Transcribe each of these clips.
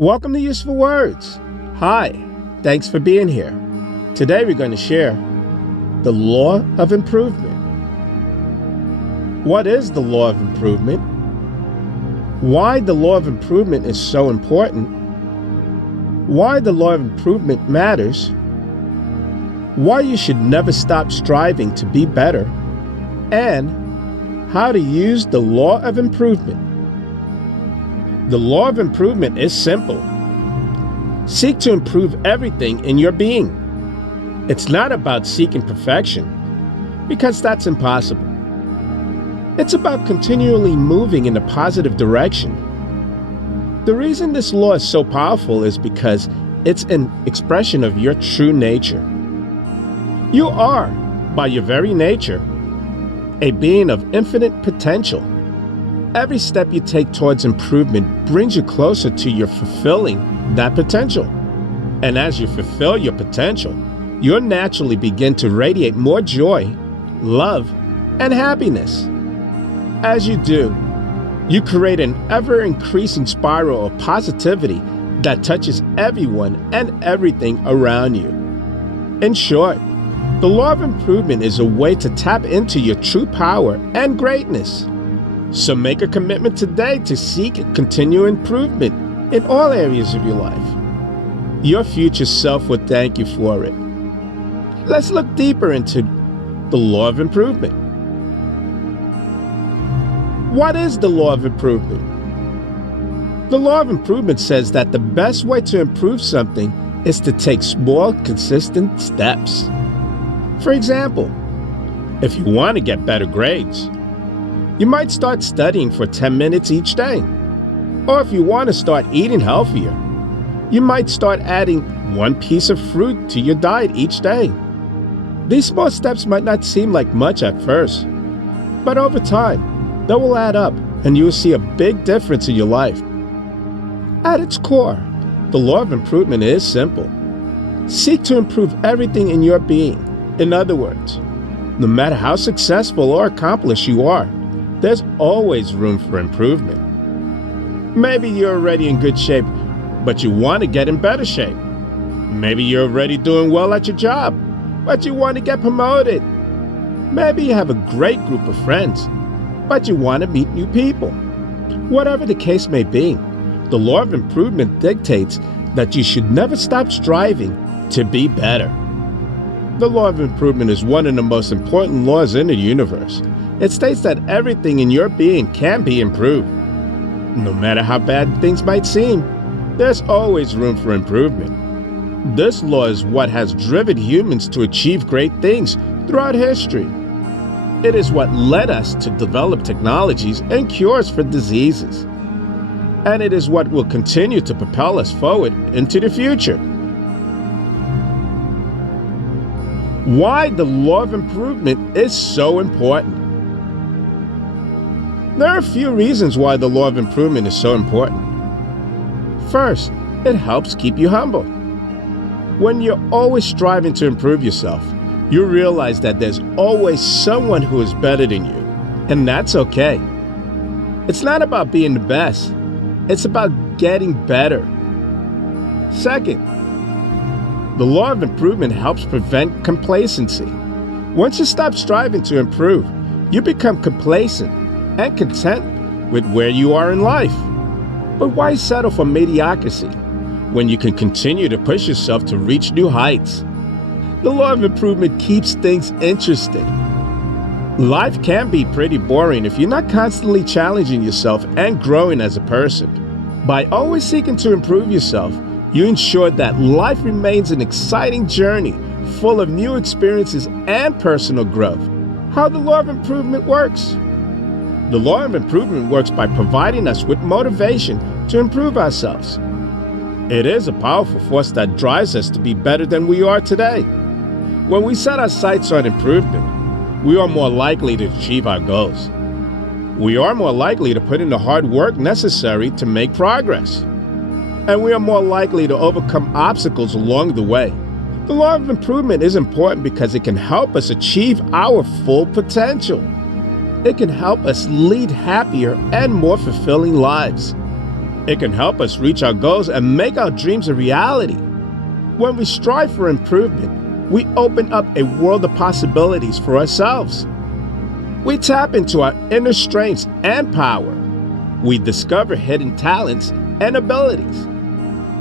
Welcome to Useful Words. Hi, thanks for being here. Today we're going to share the law of improvement. What is the law of improvement? Why the law of improvement is so important? Why the law of improvement matters? Why you should never stop striving to be better? And how to use the law of improvement. The law of improvement is simple. Seek to improve everything in your being. It's not about seeking perfection, because that's impossible. It's about continually moving in a positive direction. The reason this law is so powerful is because it's an expression of your true nature. You are, by your very nature, a being of infinite potential. Every step you take towards improvement brings you closer to your fulfilling that potential. And as you fulfill your potential, you'll naturally begin to radiate more joy, love, and happiness. As you do, you create an ever-increasing spiral of positivity that touches everyone and everything around you. In short, the law of improvement is a way to tap into your true power and greatness. So make a commitment today to seek continual improvement in all areas of your life. Your future self will thank you for it. Let's look deeper into the law of improvement. What is the law of improvement? The law of improvement says that the best way to improve something is to take small, consistent steps. For example, if you want to get better grades, you might start studying for 10 minutes each day. Or if you want to start eating healthier, you might start adding one piece of fruit to your diet each day. These small steps might not seem like much at first, but over time, they will add up and you will see a big difference in your life. At its core, the law of improvement is simple. Seek to improve everything in your being. In other words, no matter how successful or accomplished you are, there's always room for improvement. Maybe you're already in good shape, but you want to get in better shape. Maybe you're already doing well at your job, but you want to get promoted. Maybe you have a great group of friends, but you want to meet new people. Whatever the case may be, the law of improvement dictates that you should never stop striving to be better. The law of improvement is one of the most important laws in the universe. It states that everything in your being can be improved. No matter how bad things might seem, there's always room for improvement. This law is what has driven humans to achieve great things throughout history. It is what led us to develop technologies and cures for diseases. And it is what will continue to propel us forward into the future. Why the law of improvement is so important. There are a few reasons why the law of improvement is so important. First, it helps keep you humble. When you're always striving to improve yourself, you realize that there's always someone who is better than you, and that's okay. It's not about being the best, it's about getting better. Second, the law of improvement helps prevent complacency. Once you stop striving to improve, you become complacent and content with where you are in life. But why settle for mediocrity when you can continue to push yourself to reach new heights? The law of improvement keeps things interesting. Life can be pretty boring if you're not constantly challenging yourself and growing as a person. By always seeking to improve yourself, you ensure that life remains an exciting journey full of new experiences and personal growth. How the law of improvement works? The law of improvement works by providing us with motivation to improve ourselves. It is a powerful force that drives us to be better than we are today. When we set our sights on improvement, we are more likely to achieve our goals. We are more likely to put in the hard work necessary to make progress. And we are more likely to overcome obstacles along the way. The law of improvement is important because it can help us achieve our full potential. It can help us lead happier and more fulfilling lives. It can help us reach our goals and make our dreams a reality. When we strive for improvement, we open up a world of possibilities for ourselves. We tap into our inner strengths and power. We discover hidden talents and abilities.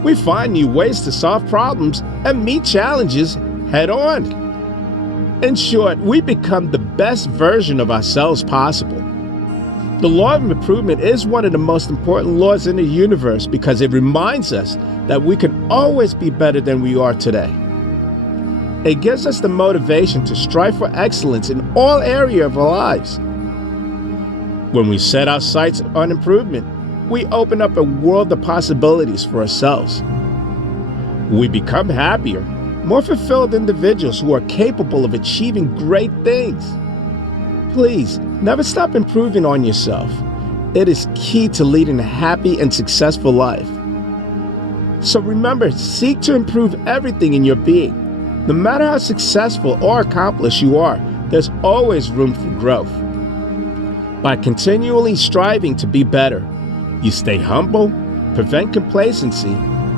We find new ways to solve problems and meet challenges head on. In short, we become the best version of ourselves possible. The law of improvement is one of the most important laws in the universe because it reminds us that we can always be better than we are today. It gives us the motivation to strive for excellence in all areas of our lives. When we set our sights on improvement, we open up a world of possibilities for ourselves. We become happier, more fulfilled individuals who are capable of achieving great things. Please, never stop improving on yourself. It is key to leading a happy and successful life. So remember, seek to improve everything in your being. No matter how successful or accomplished you are, there's always room for growth. By continually striving to be better, you stay humble, prevent complacency,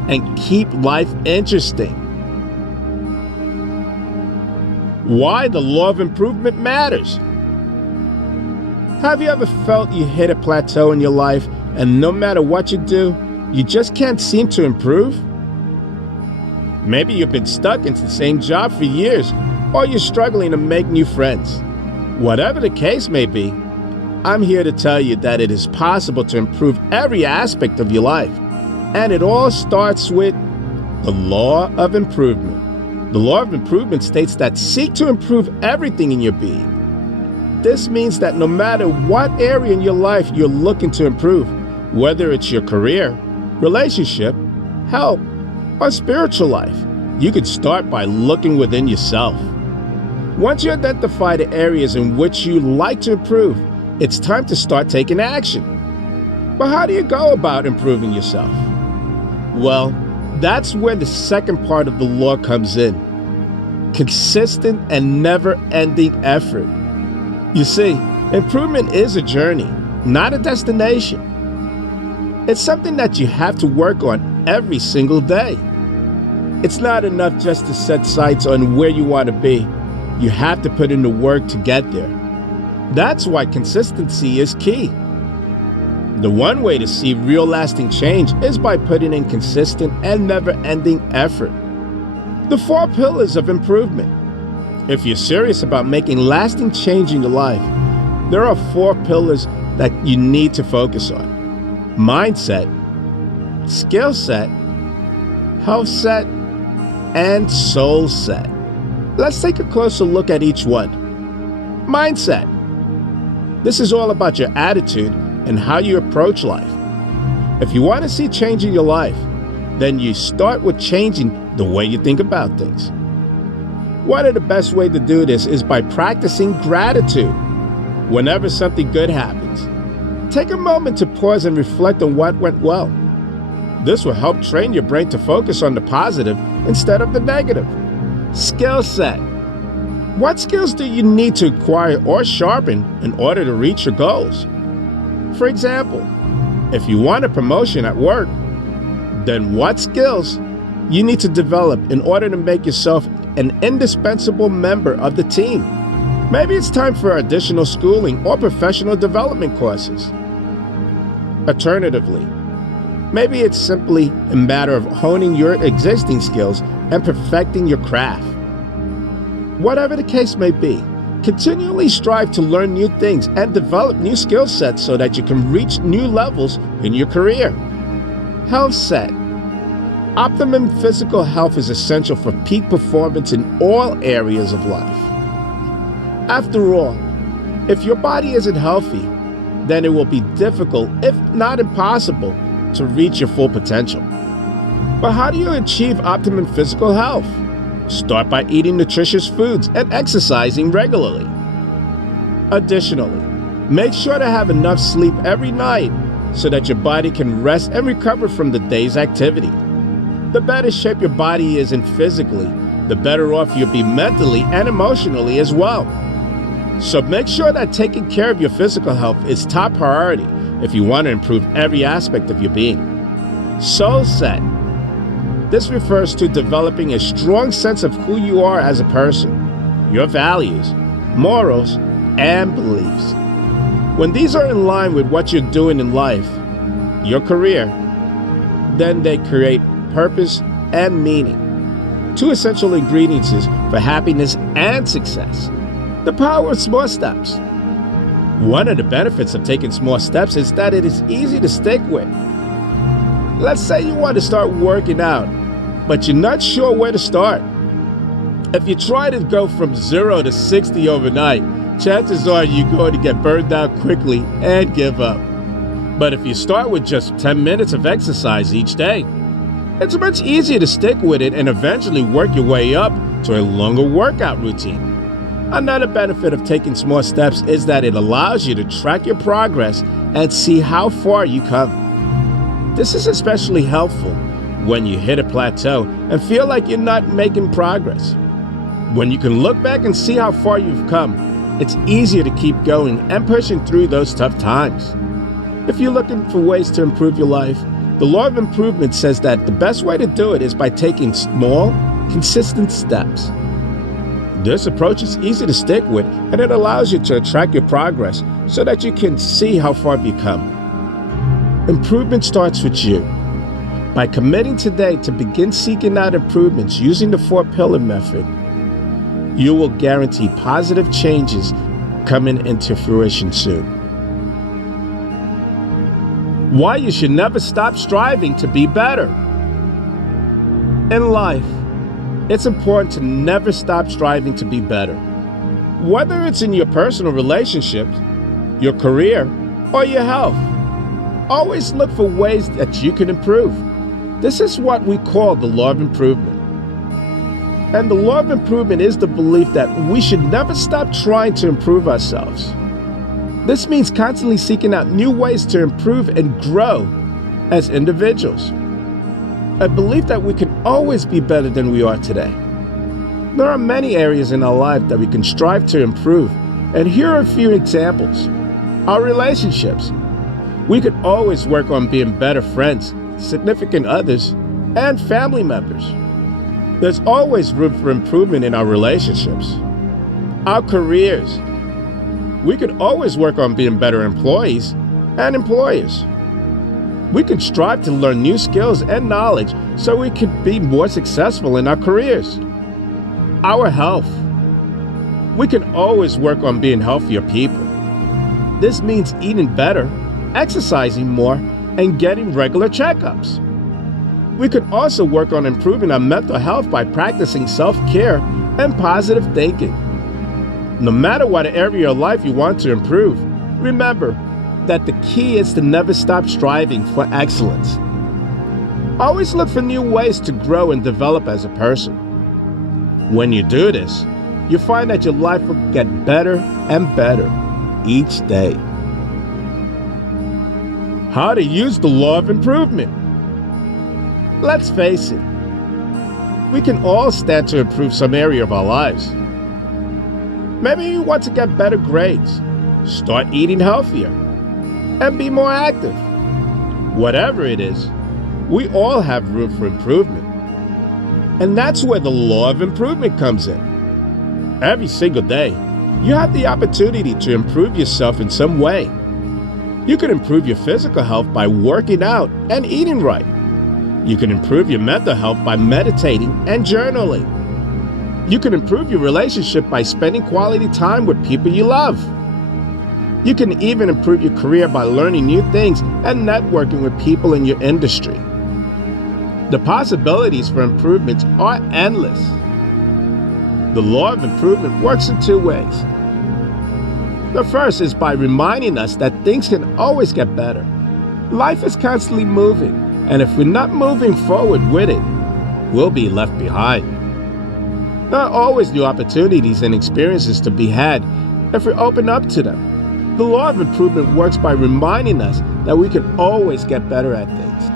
and keep life interesting. Why the law of improvement matters. Have you ever felt you hit a plateau in your life and no matter what you do, you just can't seem to improve? Maybe you've been stuck in the same job for years, or you're struggling to make new friends. Whatever the case may be, I'm here to tell you that it is possible to improve every aspect of your life. And it all starts with the law of improvement. The law of improvement states that seek to improve everything in your being. This means that no matter what area in your life you're looking to improve, whether it's your career, relationship, health, or spiritual life, you could start by looking within yourself. Once you identify the areas in which you like to improve, it's time to start taking action. But how do you go about improving yourself? Well, that's where the second part of the law comes in. Consistent and never-ending effort. You see, improvement is a journey, not a destination. It's something that you have to work on every single day. It's not enough just to set sights on where you want to be. You have to put in the work to get there. That's why consistency is key. The one way to see real lasting change is by putting in consistent and never-ending effort. The 4 pillars of improvement. If you're serious about making lasting change in your life, there are 4 pillars that you need to focus on: mindset, skill set, health set, and soul set. Let's take a closer look at each one. Mindset. This is all about your attitude and how you approach life. If you want to see change in your life, then you start with changing the way you think about things. One of the best ways to do this is by practicing gratitude. Whenever something good happens, take a moment to pause and reflect on what went well. This will help train your brain to focus on the positive instead of the negative. Skill set. What skills do you need to acquire or sharpen in order to reach your goals? For example, if you want a promotion at work, then what skills you need to develop in order to make yourself an indispensable member of the team? Maybe it's time for additional schooling or professional development courses. Alternatively, maybe it's simply a matter of honing your existing skills and perfecting your craft. Whatever the case may be, continually strive to learn new things and develop new skill sets so that you can reach new levels in your career. Health set. Optimum physical health is essential for peak performance in all areas of life. After all, if your body isn't healthy, then it will be difficult, if not impossible, to reach your full potential. But how do you achieve optimum physical health? Start by eating nutritious foods and exercising regularly. Additionally, make sure to have enough sleep every night so that your body can rest and recover from the day's activity. The better shape your body is in physically, the better off you'll be mentally and emotionally as well. So make sure that taking care of your physical health is top priority if you want to improve every aspect of your being. Soul set. This refers to developing a strong sense of who you are as a person, your values, morals, and beliefs. When these are in line with what you're doing in life, your career, then they create purpose and meaning. Two essential ingredients for happiness and success. The power of small steps. One of the benefits of taking small steps is that it is easy to stick with. Let's say you want to start working out, but you're not sure where to start. If you try to go from 0 to 60 overnight, chances are you're going to get burned out quickly and give up. But if you start with just 10 minutes of exercise each day, it's much easier to stick with it and eventually work your way up to a longer workout routine. Another benefit of taking small steps is that it allows you to track your progress and see how far you come. This is especially helpful when you hit a plateau and feel like you're not making progress. When you can look back and see how far you've come, it's easier to keep going and pushing through those tough times. If you're looking for ways to improve your life, the law of improvement says that the best way to do it is by taking small, consistent steps. This approach is easy to stick with, and it allows you to track your progress so that you can see how far you've come. Improvement starts with you. By committing today to begin seeking out improvements using the 4-pillar method, you will guarantee positive changes coming into fruition soon. Why you should never stop striving to be better. In life, it's important to never stop striving to be better. Whether it's in your personal relationships, your career, or your health, always look for ways that you can improve. This is what we call the law of improvement. And the law of improvement is the belief that we should never stop trying to improve ourselves. This means constantly seeking out new ways to improve and grow as individuals. A belief that we can always be better than we are today. There are many areas in our life that we can strive to improve, and here are a few examples. Our relationships. We could always work on being better friends, significant others, and family members. There's always room for improvement in our relationships. Our careers. We could always work on being better employees and employers. We can strive to learn new skills and knowledge so we can be more successful in our careers. Our health. We can always work on being healthier people. This means eating better, exercising more, and getting regular checkups. We can also work on improving our mental health by practicing self-care and positive thinking. No matter what area of life you want to improve, remember that the key is to never stop striving for excellence. Always look for new ways to grow and develop as a person. When you do this, you find that your life will get better and better each day. How to use the law of improvement. Let's face it, we can all stand to improve some area of our lives. Maybe you want to get better grades, start eating healthier, and be more active. Whatever it is, we all have room for improvement. And that's where the law of improvement comes in. Every single day, you have the opportunity to improve yourself in some way. You can improve your physical health by working out and eating right. You can improve your mental health by meditating and journaling. You can improve your relationship by spending quality time with people you love. You can even improve your career by learning new things and networking with people in your industry. The possibilities for improvements are endless. The law of improvement works in two ways. The first is by reminding us that things can always get better. Life is constantly moving, and if we're not moving forward with it, we'll be left behind. There are always new opportunities and experiences to be had if we open up to them. The law of improvement works by reminding us that we can always get better at things.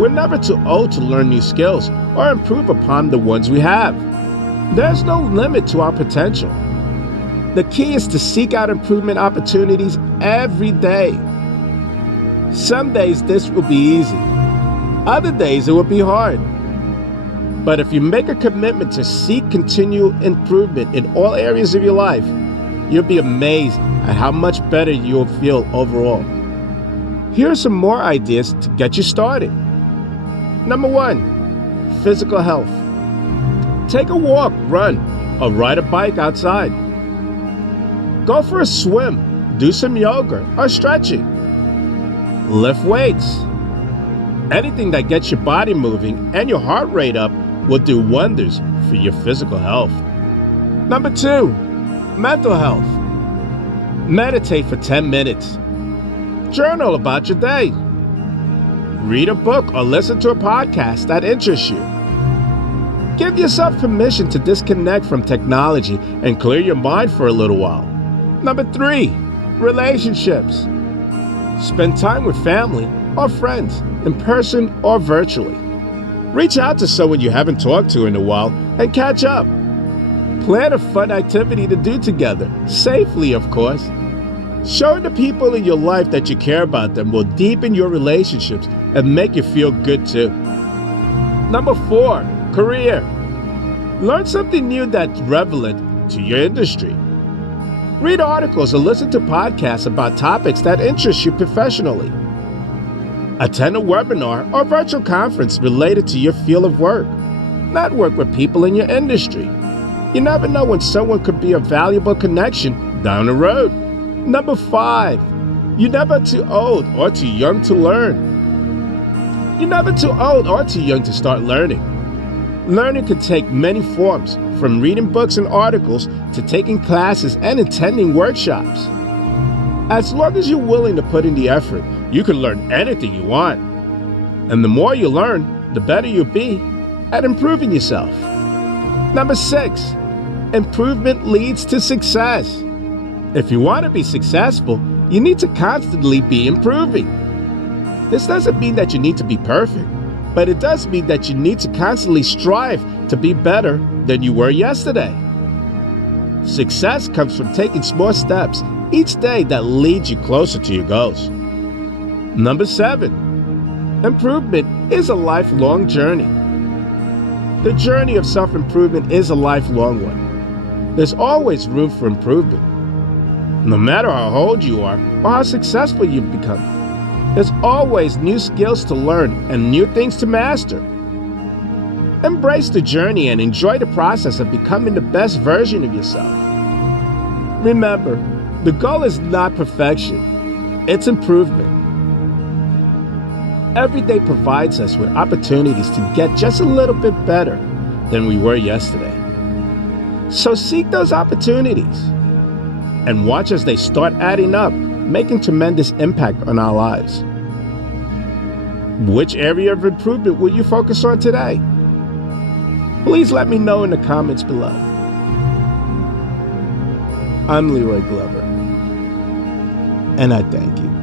We're never too old to learn new skills or improve upon the ones we have. There's no limit to our potential. The key is to seek out improvement opportunities every day. Some days this will be easy, Other days it will be hard. But if you make a commitment to seek continual improvement in all areas of your life, you'll be amazed at how much better you'll feel overall. Here are some more ideas to get you started. Number 1, physical health. Take a walk, run, or ride a bike outside. Go for a swim, do some yoga or stretching. Lift weights. Anything that gets your body moving and your heart rate up will do wonders for your physical health. Number 2, mental health. Meditate for 10 minutes. Journal about your day. Read a book or listen to a podcast that interests you. Give yourself permission to disconnect from technology and clear your mind for a little while. Number 3, relationships. Spend time with family or friends, in person or virtually. Reach out to someone you haven't talked to in a while and catch up. Plan a fun activity to do together, safely of course. Showing the people in your life that you care about them will deepen your relationships and make you feel good too. Number 4, career. Learn something new that's relevant to your industry. Read articles or listen to podcasts about topics that interest you professionally. Attend a webinar or virtual conference related to your field of work. Network with people in your industry. You never know when someone could be a valuable connection down the road. Number 5, you're never too old or too young to learn. You're never too old or too young to start learning. Learning can take many forms, from reading books and articles to taking classes and attending workshops. As long as you're willing to put in the effort, you can learn anything you want. And the more you learn, the better you'll be at improving yourself. Number 6, improvement leads to success. If you want to be successful, you need to constantly be improving. This doesn't mean that you need to be perfect, but it does mean that you need to constantly strive to be better than you were yesterday. Success comes from taking small steps each day that leads you closer to your goals. Number 7, improvement is a lifelong journey. The journey of self-improvement is a lifelong one. There's always room for improvement. No matter how old you are or how successful you've become, there's always new skills to learn and new things to master. Embrace the journey and enjoy the process of becoming the best version of yourself. Remember, the goal is not perfection, it's improvement. Every day provides us with opportunities to get just a little bit better than we were yesterday. So seek those opportunities and watch as they start adding up, making tremendous impact on our lives. Which area of improvement will you focus on today? Please let me know in the comments below. I'm Leroy Glover, and I thank you.